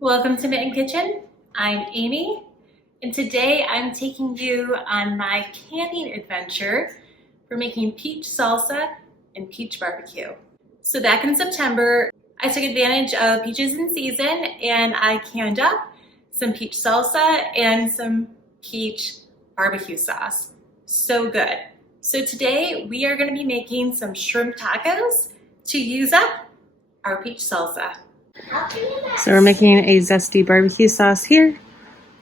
Welcome to Mitten Kitchen. I'm Amy, and today I'm taking you on my canning adventure for making peach salsa and peach barbecue. So back in September, I took advantage of peaches in season and I canned up some peach salsa and some peach barbecue sauce. So good. So today we are going to be making some shrimp tacos to use up our peach salsa. So we're making a zesty barbecue sauce here,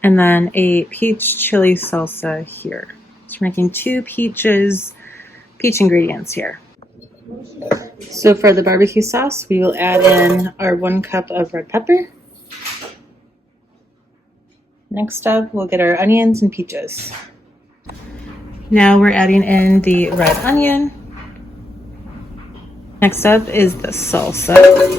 and then a peach chili salsa here. So we're making two peach ingredients here. So for the barbecue sauce, we will add in our 1 cup of red pepper. Next up, we'll get our onions and peaches. Now we're adding in the red onion. Next up is the salsa.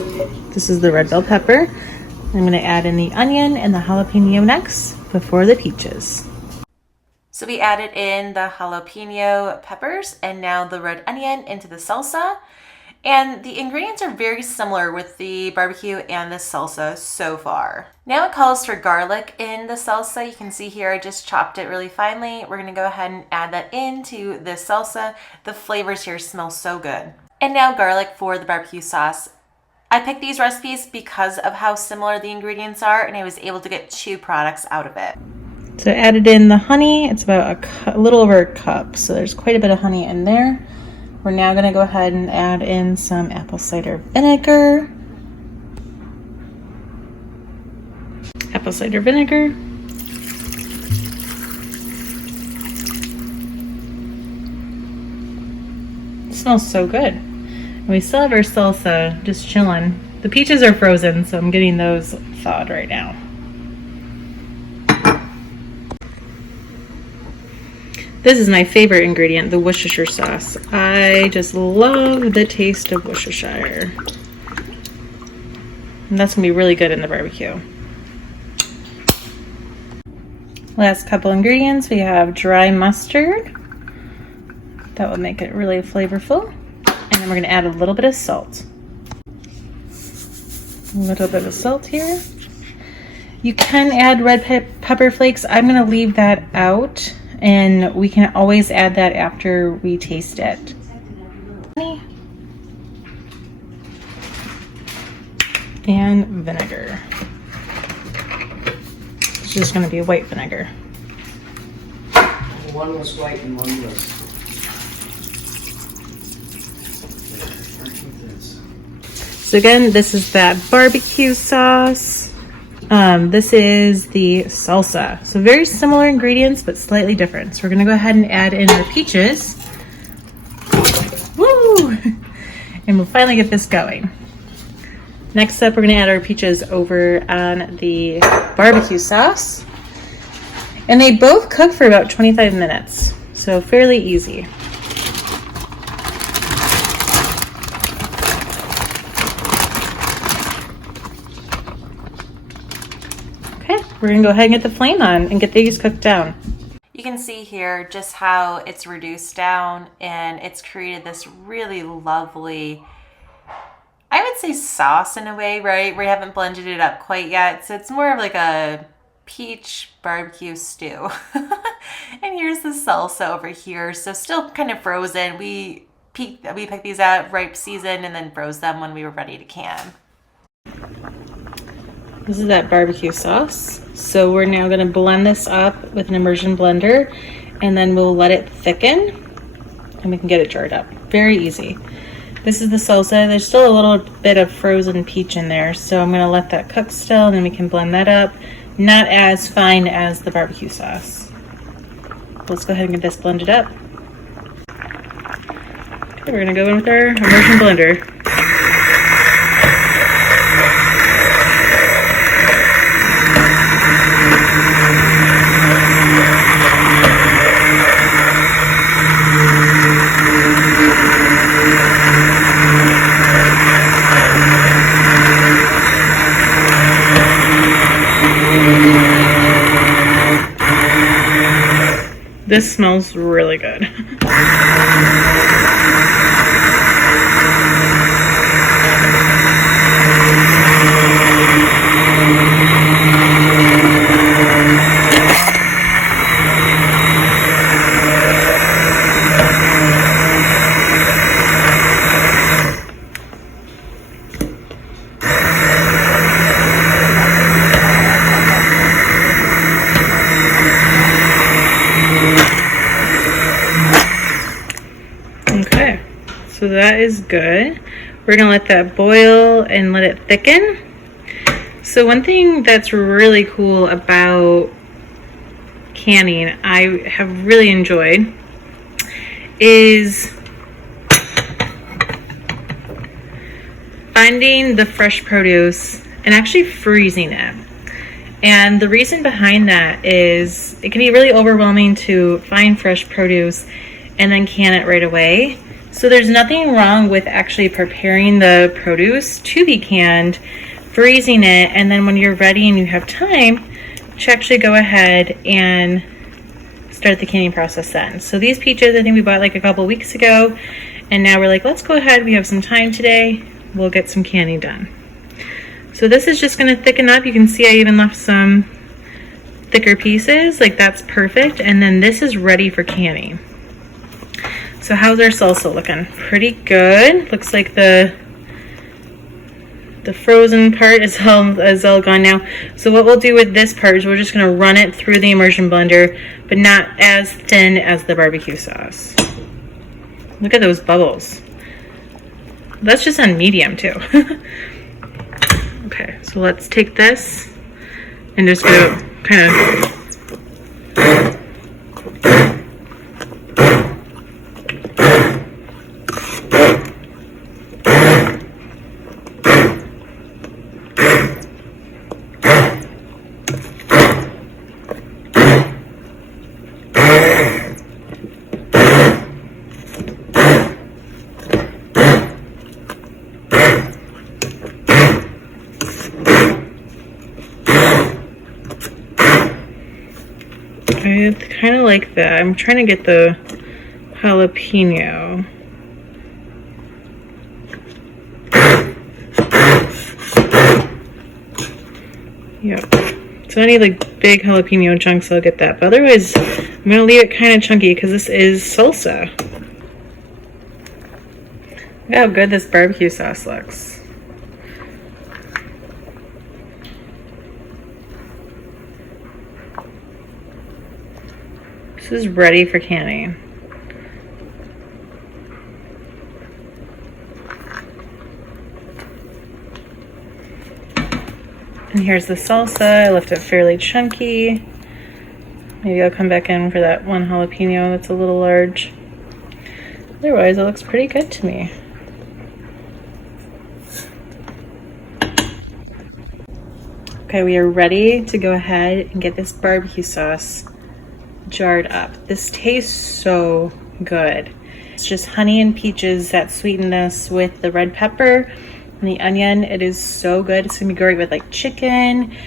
This is the red bell pepper. I'm going to add in the onion and the jalapeno next before the peaches. So we added in the jalapeno peppers and now the red onion into the salsa. And the ingredients are very similar with the barbecue and the salsa so far. Now it calls for garlic in the salsa. You can see here I just chopped it really finely. We're going to go ahead and add that into the salsa. The flavors here smell so good. And now garlic for the barbecue sauce. I picked these recipes because of how similar the ingredients are, and I was able to get 2 products out of it. So I added in the honey. It's about a little over a cup, so there's quite a bit of honey in there. We're now going to go ahead and add in some apple cider vinegar. Apple cider vinegar. It smells so good. We still have our salsa just chilling. The peaches are frozen, so I'm getting those thawed right now. This is my favorite ingredient, the Worcestershire sauce. I just love the taste of Worcestershire. And that's gonna be really good in the barbecue. Last couple ingredients, we have dry mustard. That will make it really flavorful. And then we're going to add a little bit of salt. A little bit of salt here. You can add red pepper flakes. I'm going to leave that out, and we can always add that after we taste it. And vinegar. It's just going to be white vinegar. One was white and one was... So again, this is that barbecue sauce. This is the salsa. So very similar ingredients, but slightly different. So we're gonna go ahead and add in our peaches. Woo! And we'll finally get this going. Next up, we're gonna add our peaches over on the barbecue sauce. And they both cook for about 25 minutes. So fairly easy. We're gonna go ahead and get the flame on and get these cooked down. You can see here just how it's reduced down and it's created this really lovely, I would say sauce in a way, right? We haven't blended it up quite yet. So it's more of like a peach barbecue stew. And here's the salsa over here. So still kind of frozen. We picked these out ripe season and then froze them when we were ready to can. This is that barbecue sauce. So we're now going to blend this up with an immersion blender, and then we'll let it thicken and we can get it jarred up. Very easy. This is the salsa. There's still a little bit of frozen peach in there, so I'm going to let that cook still and then we can blend that up. Not as fine as the barbecue sauce. Let's go ahead and get this blended up. Okay, we're going to go in with our immersion blender. This smells really good. that is good. We're gonna let that boil and let it thicken. So one thing that's really cool about canning, I have really enjoyed, is finding the fresh produce and actually freezing it. And the reason behind that is it can be really overwhelming to find fresh produce and then can it right away. So there's nothing wrong with actually preparing the produce to be canned, freezing it, and then when you're ready and you have time, to actually go ahead and start the canning process then. So these peaches, I think we bought like a couple weeks ago, and now we're like, let's go ahead, we have some time today, we'll get some canning done. So this is just gonna thicken up. You can see I even left some thicker pieces, like that's perfect. And then this is ready for canning. So how's our salsa looking? Pretty good. Looks like the frozen part is all gone now. So what we'll do with this part is we're just gonna run it through the immersion blender, but not as thin as the barbecue sauce. Look at those bubbles. That's just on medium too. Okay, so let's take this and just go kind of I kind of like that. I'm trying to get the jalapeno. Yep. So any like big jalapeno chunks, I'll get that. But otherwise, I'm gonna leave it kind of chunky because this is salsa. Look how good this barbecue sauce looks. This is ready for canning. And here's the salsa. I left it fairly chunky. Maybe I'll come back in for that one jalapeno that's a little large. Otherwise, it looks pretty good to me. Okay, we are ready to go ahead and get this barbecue sauce jarred up. This tastes so good. It's just honey and peaches that sweeten this with the red pepper and the onion. It is so good. It's gonna be great with like chicken.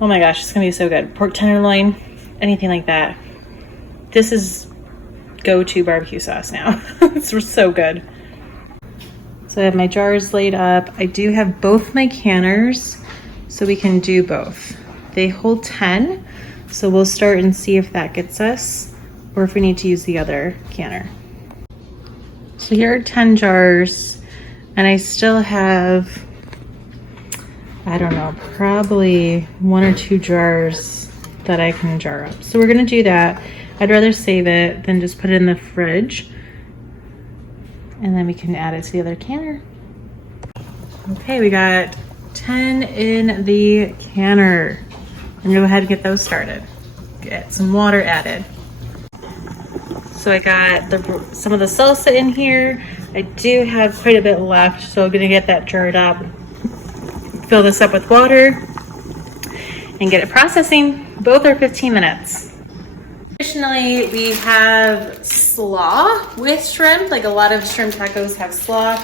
Oh my gosh, it's gonna be so good. Pork tenderloin, anything like that. This is go-to barbecue sauce now. It's so good. So I have my jars laid up. I do have both my canners, so we can do both. They hold 10. So we'll start and see if that gets us or if we need to use the other canner. So here are 10 jars and I still have, I don't know, probably 1 or 2 jars that I can jar up. So we're gonna do that. I'd rather save it than just put it in the fridge. And then we can add it to the other canner. Okay, we got 10 in the canner. I'm gonna go ahead and get those started. Get some water added. So I got some of the salsa in here. I do have quite a bit left, so I'm gonna get that jarred up, fill this up with water, and get it processing. Both are 15 minutes. Additionally, we have slaw with shrimp. Like a lot of shrimp tacos have slaw.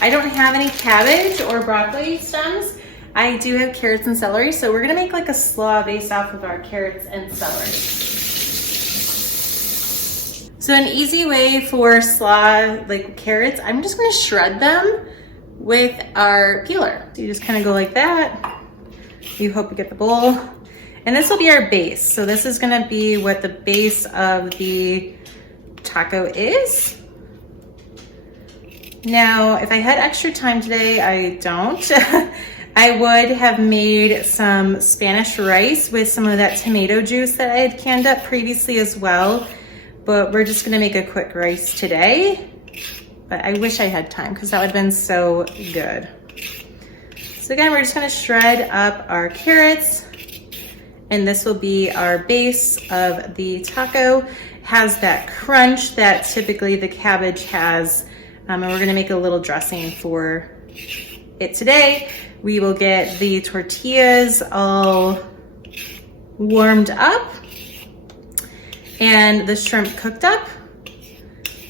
I don't have any cabbage or broccoli stems. I do have carrots and celery, so we're gonna make like a slaw based off of our carrots and celery. So an easy way for slaw, like carrots, I'm just gonna shred them with our peeler. So you just kind of go like that. You hope you get the bowl. And this will be our base. So this is gonna be what the base of the taco is. Now, if I had extra time today, I don't. I would have made some Spanish rice with some of that tomato juice that I had canned up previously as well, but we're just gonna make a quick rice today. but I wish I had time because that would have been so good. So again, we're just gonna shred up our carrots, and this will be our base of the taco. Has that crunch that typically the cabbage has, and we're gonna make a little dressing for it today. We will get the tortillas all warmed up and the shrimp cooked up,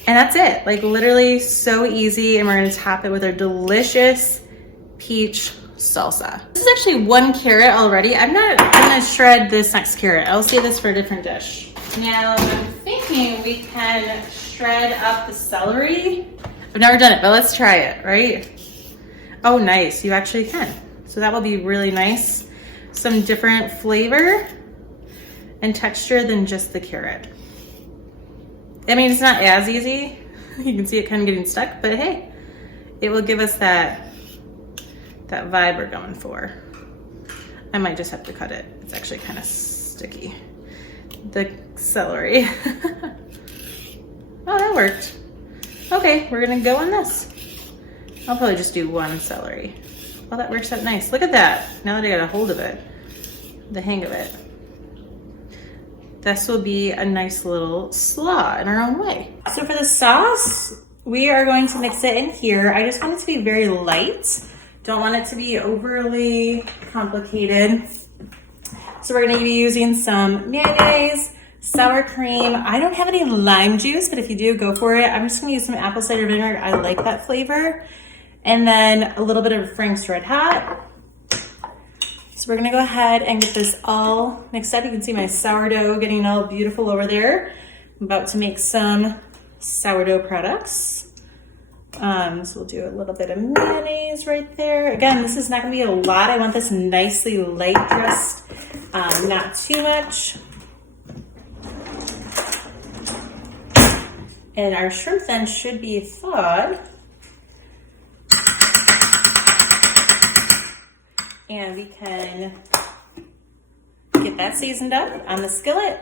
and that's it. Like literally so easy, and we're gonna top it with our delicious peach salsa. This is actually 1 carrot already. I'm gonna shred this next carrot. I'll save this for a different dish. Now I'm thinking we can shred up the celery. I've never done it, but let's try it, right? Oh, nice, you actually can. So that will be really nice. Some different flavor and texture than just the carrot. I mean, it's not as easy. You can see it kind of getting stuck, but hey, it will give us that vibe we're going for. I might just have to cut it. It's actually kind of sticky. The celery. Oh, that worked. Okay, we're gonna go on this. I'll probably just do 1 celery. Oh, that works out nice. Look at that. Now that I got a hold of it, the hang of it. This will be a nice little slaw in our own way. So for the sauce, we are going to mix it in here. I just want it to be very light. Don't want it to be overly complicated. So we're gonna be using some mayonnaise, sour cream. I don't have any lime juice, but if you do, go for it. I'm just gonna use some apple cider vinegar. I like that flavor. And then a little bit of Frank's Red Hot. So we're gonna go ahead and get this all mixed up. You can see my sourdough getting all beautiful over there. I'm about to make some sourdough products. So we'll do a little bit of mayonnaise right there. Again, this is not gonna be a lot. I want this nicely light dressed, not too much. And our shrimp then should be thawed. And we can get that seasoned up on the skillet.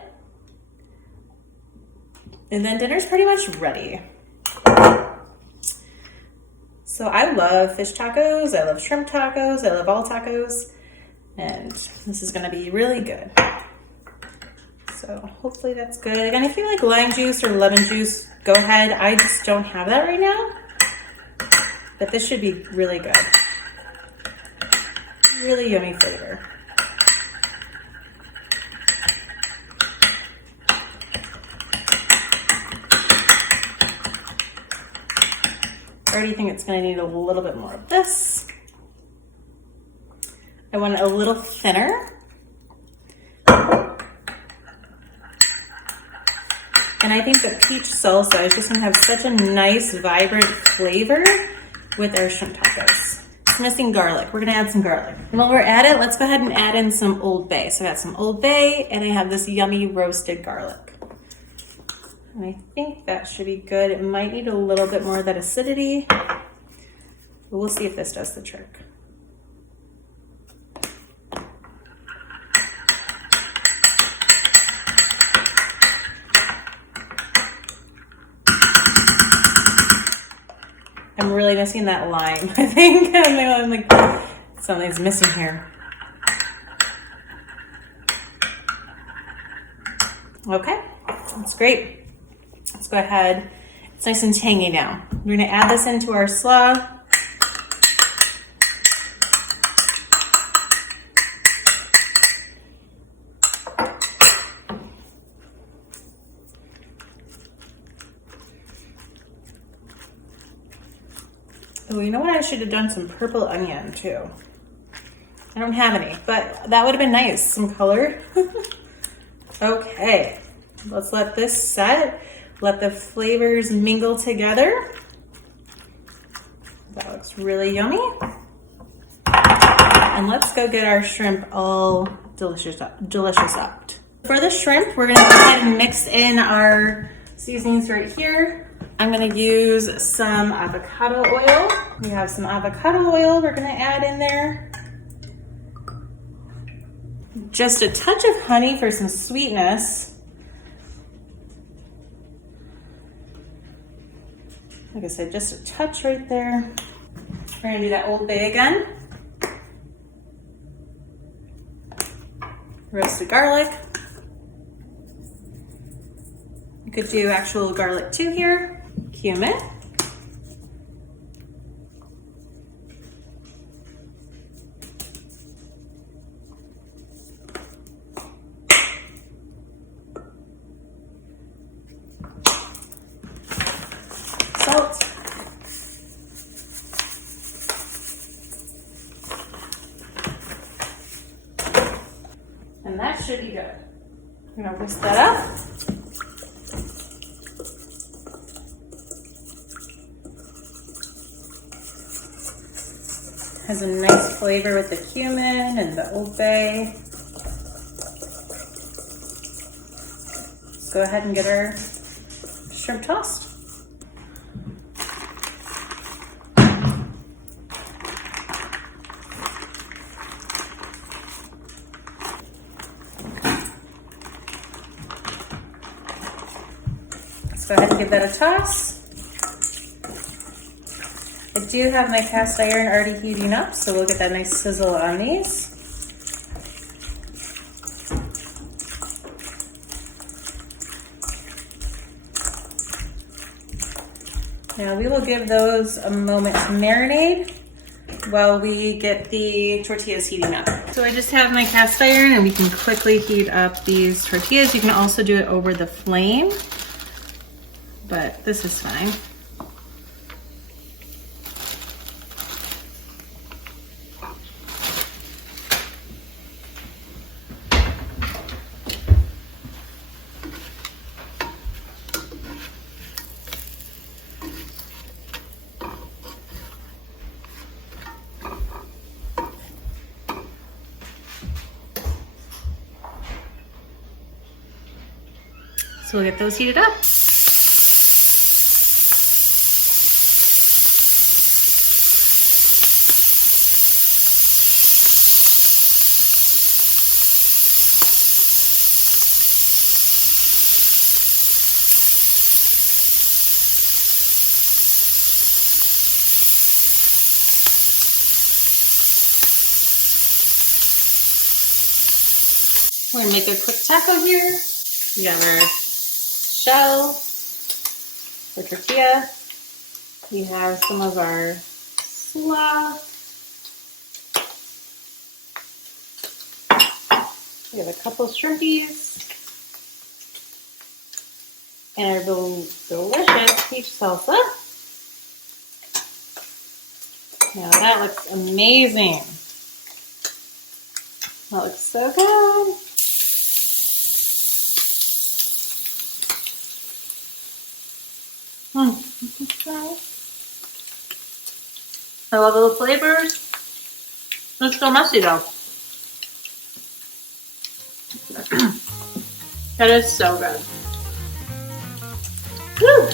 And then dinner's pretty much ready. So I love fish tacos, I love shrimp tacos, I love all tacos, and this is gonna be really good. So hopefully that's good. Again, if you like lime juice or lemon juice, go ahead. I just don't have that right now, but this should be really good. Really yummy flavor. I already think it's gonna need a little bit more of this. I want it a little thinner. And I think the peach salsa is just gonna have such a nice, vibrant flavor with our shrimp tacos. It's missing garlic. We're gonna add some garlic. And while we're at it, let's go ahead and add in some Old Bay. So I got some Old Bay, and I have this yummy roasted garlic. And I think that should be good. It might need a little bit more of that acidity, but we'll see if this does the trick. I'm really missing that lime, I think. I'm like, something's missing here. Okay, that's great. Let's go ahead. It's nice and tangy now. We're gonna add this into our slaw. Oh, you know what? I should have done some purple onion too. I don't have any, but that would have been nice. Some color. Okay, let's let this set. Let the flavors mingle together. That looks really yummy. And let's go get our shrimp all delicious up. For the shrimp, we're gonna go ahead and mix in our seasonings right here. I'm gonna use some avocado oil. We have some avocado oil we're gonna add in there. Just a touch of honey for some sweetness. Like I said, just a touch right there. We're gonna do that Old Bay again. Roasted garlic. You could do actual garlic too here. Cumin. Salt. And that should be good. I'm gonna whisk that up. Has a nice flavor with the cumin and the Old Bay. Let's go ahead and get our shrimp tossed. Let's go ahead and give that a toss. I do have my cast iron already heating up, so we'll get that nice sizzle on these. Now we will give those a moment to marinate while we get the tortillas heating up. So I just have my cast iron and we can quickly heat up these tortillas. You can also do it over the flame, but this is fine. So we'll get those heated up. We're gonna make a quick taco here. We got our shell, the tortilla. We have some of our slaw. We have a couple shrimpies. And our delicious peach salsa. Now that looks amazing. That looks so good. I love all the flavors. It's so messy though. That is so good. Woo!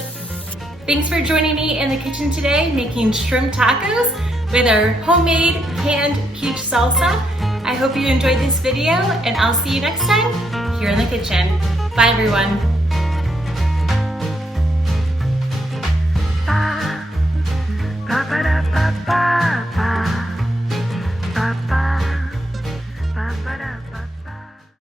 Thanks for joining me in the kitchen today making shrimp tacos with our homemade canned peach salsa. I hope you enjoyed this video and I'll see you next time here in the kitchen. Bye everyone.